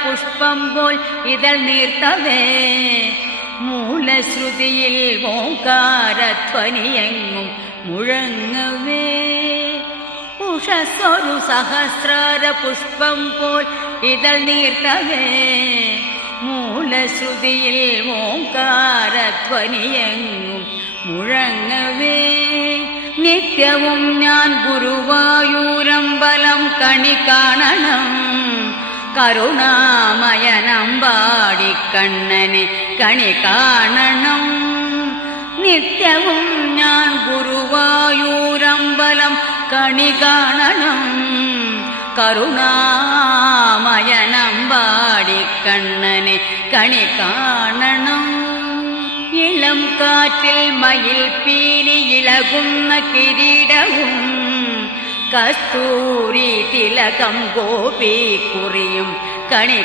പുഷ്പം പോൽ ഇതൾ നീർത്തവേ മൂലശ്രുതിയിൽ ഓംകാരധ്വനിയെങ്ങും മുഴങ്ങവേ ഉഷസ്സൊരു സഹസ്രാര പുഷ്പം പോൽ ഇതൾ നീർത്തവേ മൂലശ്രുതിയിൽ ഓംകാരധ്വനിയെങ്ങും മുഴങ്ങവേ നിത്യവും ഞാൻ ഗുരുവായൂരമ്പലം കണി കാണണം കരുണാമയനമ്പാടിക്കണ്ണനെ കണി കാണണം നിത്യവും ഞാൻ ഗുരുവായൂരമ്പലം കണി കാണണം കരുണാമയനമ്പാടിക്കണ്ണനെ കണി കാണണം ഇളം കാറ്റിൽ മയിൽ പീലി ഇളകുന്ന കിരീടവും കസ്തൂരി തിലകം ഗോപി കുറിയും കണി